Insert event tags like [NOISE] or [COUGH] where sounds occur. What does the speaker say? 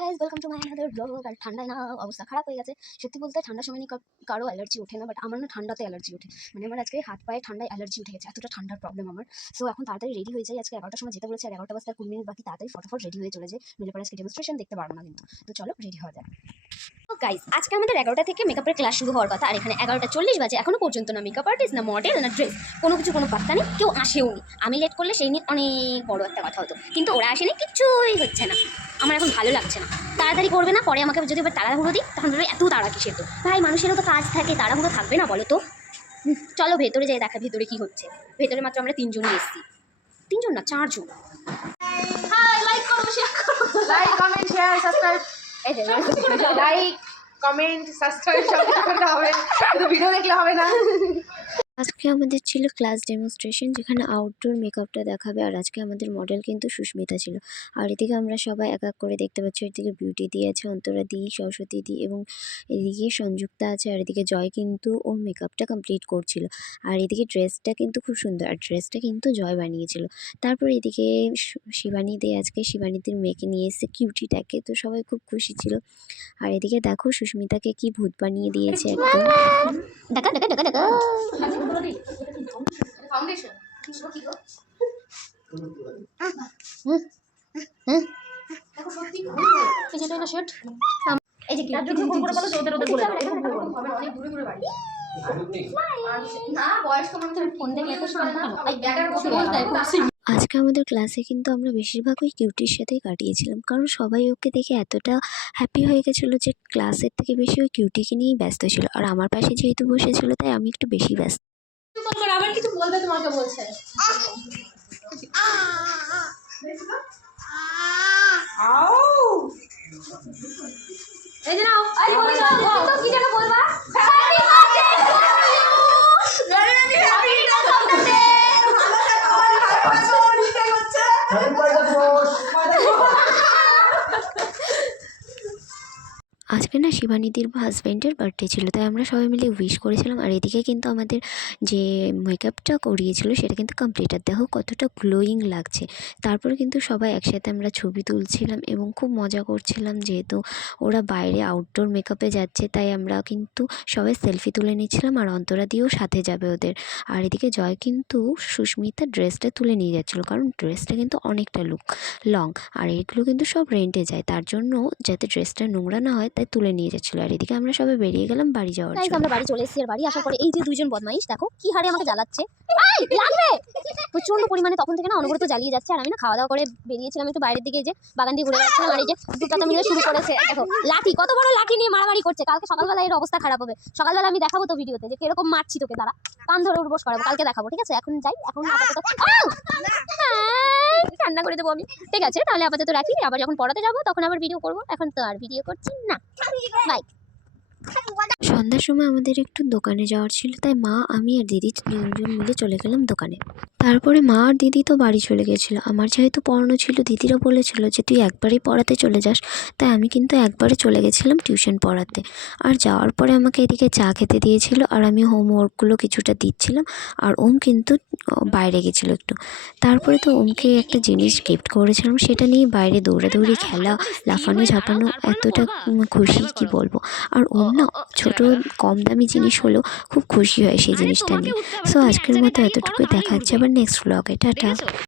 Guys welcome to my another blog আর ঠান্ডায় না, অবস্থা খারাপ হয়ে গেছে। সত্যি বলতে ঠান্ডার সময় কারও অ্যালার্জি ওঠে না বাট আমার না ঠান্ডাতে অ্যালার্জি ওঠে। মানে আমার আজকে হাত পায়ে ঠান্ডায় অ্যালার্জি উঠে গেছে, এতটা ঠান্ডার প্রবলেম আমার। সো এখন তাড়াতাড়ি রেডি হয়ে যায় আজকে এগারোটার সময় যেতে বলেছে, আর এগারোটা বাজতে আর কুড়ি মিনিট বাকি, তাড়াতাড়ি ফটাফট রেডি হয়ে চলে যায় মিলে পরে আজকে ডেমনস্ট্রেশন দেখতে পারব না কিন্তু। তো চলো রেডি হওয়া যাক। তো গাইস আজকে আমাদের এগারোটা থেকে মেকআপের ক্লাস শুরু হওয়ার কথা। আর এখানে এগারোটা চল্লিশ বাজে এখনও পর্যন্ত না মেকআপ আর্টিস্ট না মডেল না ড্রেস কোনো কিছু কোনো পাত্তা নেই কেউ আসেও নি। আমি লেট করলে সেই নিয়ে অনেক বড় একটা কথা হতো। কিন্তু ওরা আসেনি কিচ্ছুই হচ্ছে না। আমার এখন ভালো লাগছে না। তাড়াতাড়ি করবে না পরে আমাকে যদি এবার তাড়াহুড়ো দিই তখন বলবে এত তাড়া কিসের তো? ভাই মানুষেরও তো কাজ থাকে তাড়াহুড়ো থাকবে না বলো তো? চলো ভেতরে যাই দেখা ভেতরে কি হচ্ছে। ভেতরে মাত্র আমরা তিনজনই এসেছি। তিনজন না চারজন। লাইক করো শেয়ার করো like comment share subscribe like comment subscribe সব করতে হবে। শুধু ভিডিও দেখলে হবে না। [LAUGHS] আজকে আমাদের ছিল ক্লাস ডেমনস্ট্রেশন যেখানে আউটডোর মেকআপটা দেখাবে আর আজকে আমাদের মডেল কিন্তু সুস্মিতা ছিল। আর এদিকে আমরা সবাই এক এক করে দেখতে পাচ্ছি এদিকে বিউটি দি আছে, অন্তরা দি, সরস্বতী দি এবং এদিকে সংযুক্তা আছে আর এদিকে জয় কিন্তু ওর মেকআপটা কমপ্লিট করছিল। আর এদিকে ড্রেসটা কিন্তু খুব সুন্দর, আর ড্রেসটা কিন্তু জয় বানিয়েছিল। তারপর এদিকে শিবানী দে আজকে শিবানীদের মেয়েকে নিয়ে এসেছে কিউটিটাকে তো সবাই খুব খুশি ছিল। আর এদিকে দেখো সুস্মিতাকে কি ভূত বানিয়ে দিয়েছে একদম। ডাকা ডাকা ডাকা ডাকা ফাউন্ডেশন যেটা এই যে ফোন করে বলো ওদের ওদের বলে অনেক দূরে দূরে বাড়ি আজকে আমাদের ক্লাসে কিন্তু আমরা বেশিরভাগ ওই কিউটির সাথেই কাটিয়েছিলাম। কারণ সবাই ওকে দেখে এতটা হ্যাপি হয়ে গেছিল যে ক্লাসের থেকে বেশি ওই কিউটিকে নিয়েই ব্যস্ত ছিল। আর আমার পাশে যেহেতু বসেছিল তাই আমি একটু বেশি ব্যস্ত। আবার কিছু বলবে তোমাকে বলছে। এই যে নাও এই বলে দাও কি যেন বলবা happy birthday happy birthday happy birthday দিবস আজকে না শিবানীদির হাজব্যান্ডের বার্থডে ছিল, তাই আমরা সবাই মিলে উইশ করেছিলাম। আর এদিকে কিন্তু আমাদের যে মেকআপটা করিয়েছিল, সেটা কিন্তু কমপ্লিট আর দেখো কতটা গ্লোয়িং লাগছে। তারপরে কিন্তু সবাই একসাথে আমরা ছবি তুলছিলাম এবং খুব মজা করছিলাম যেহেতু ওরা বাইরে আউটডোর মেকআপে যাচ্ছে, তাই আমরা কিন্তু সবাই সেলফি তুলে নিচ্ছিলাম আর অন্তরা দিয়েও সাথে যাবে ওদের। আর এদিকে জয় কিন্তু সুস্মিতা ড্রেসটা তুলে নিয়ে যাচ্ছিল, কারণ ড্রেসটা কিন্তু অনেকটা লুক লং আর এগুলো কিন্তু সব রেন্টে যায়। তার জন্য যাতে ড্রেসটা নোংরা না হয়, তাই তুলে নিয়ে যাচ্ছিল আর এদিকে আমরা সবাই বেরিয়ে গেলাম বাড়ি যাওয়ার জন্য আমরা বাড়ি চলে এসেছি আর বাড়ি আসার পরে এই যে দুইজন বদমাইশ দেখো কি হারে আমাকে জ্বালাচ্ছে প্রচণ্ড পরিমাণে তখন থেকে না অনবরত জ্বালিয়ে যাচ্ছে আর আমি না খাওয়া দাওয়া করে বেরিয়েছিলাম একটু বাইরের দিকে এই যে বাগান দিয়ে ঘুরে বেড়াচ্ছিলাম আর এই যে দুটাটা মিলে শুরু করেছে দেখো লাঠি কত বড় লাঠি নিয়ে মারামারি করছে কালকে সকালবেলা এর অবস্থা খারাপ হবে সকালবেলা আমি দেখাবো তো ভিডিওতে যে কীরকম মারছি তোকে দাঁড়া কান ধরে উঠবোস করাবো কালকে দেখাবো ঠিক আছে এখন যাই এখন আপাতত ঠান্ডা করে দেবো আমি। ঠিক আছে তাহলে আপাতত রাখি। আবার যখন পড়াতে যাব তখন আবার ভিডিও করব। এখন তো আর ভিডিও করছি না। বাই সন্ধ্যার সময় আমাদের একটু দোকানে যাওয়ার ছিল, তাই মা, আমি আর দিদি তিনজন মিলে চলে গেলাম দোকানে। তারপরে মা আর দিদি তো বাড়ি চলে গেছিল। আমার যেহেতু পড়ানো ছিল, দিদিরা বলেছিল যে তুই একবারেই পড়াতে চলে যাস, তাই আমি কিন্তু একবারে চলে গেছিলাম টিউশন পড়াতে। আর যাওয়ার পরে আমাকে এদিকে চা খেতে দিয়েছিল, আর আমি হোমওয়ার্কগুলো কিছুটা দিচ্ছিলাম, আর ওম কিন্তু বাইরে গেছিল একটু। তারপরে তো ওমকে একটা জিনিস গিফট করেছিলাম, সেটা নিয়ে বাইরে দৌড়াদৌড়ি, খেলা, লাফানো ঝাপানো, এতটা খুশি, কি বলব। আর ওম না ছোট কম দামি জিনিস হলেও খুব খুশি হয় সেই জিনিসটা নিয়ে। সো আজকের মতো এতটুকুই দেখাচ্ছে আবার নেক্সট ব্লগে টাটা।